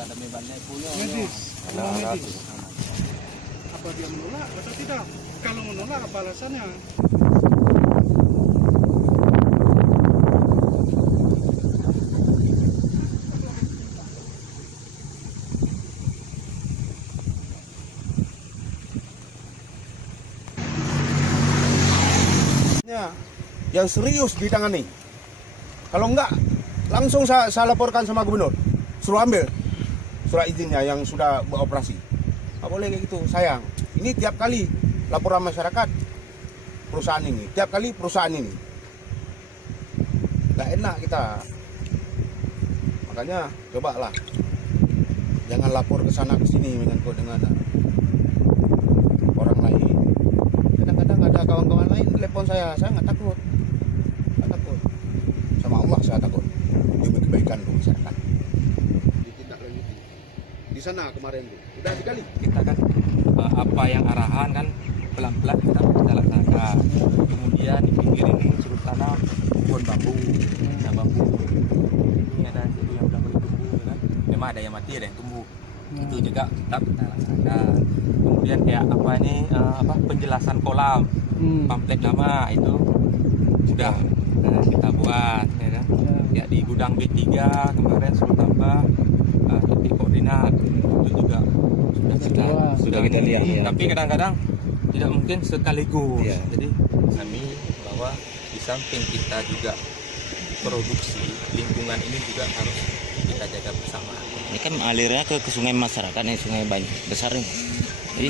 ada bebannya punya. Medis, medis. Apa dia menolak atau tidak? Kalau menolak apa alasannya? Yang serius ditangani. Kalau enggak, langsung saya laporkan sama gubernur. Suruh ambil surat izinnya yang sudah beroperasi. Nggak boleh kayak gitu, sayang. Ini tiap kali laporan masyarakat perusahaan ini, tiap kali perusahaan ini. Nggak enak kita. Makanya cobalah, jangan lapor ke sana ke sini menyangkut dengan orang lain. Kadang-kadang ada kawan-kawan lain telepon saya nggak takut. Sama Allah saya takut demi kebaikan untuk masyarakat. Ditindaklanjuti. Di sana kemarin udah sekali kita kan apa yang arahan kan pelan-pelan kita laksanakan. Kemudian di pinggir ini suruh tanam pohon bambu, nah bambu ini ada satu yang udah mulai tumbuh kan. Memang ada yang mati ada yang tumbuh. Itu juga tetap kita laksanakan. Kemudian kayak apa ini penjelasan kolam pamflet lama itu sudah kita buat ya kan. Ya di gudang B3 kemarin suruh tambah titik koordinat itu juga sudah kita lihat ya. Tapi kadang-kadang tidak mungkin sekaligus ya. Jadi kami bahwa di samping kita juga produksi, lingkungan ini juga harus kita jaga bersama. Ini kan alirnya ke sungai masyarakat nih, sungai banyak besar nih. Jadi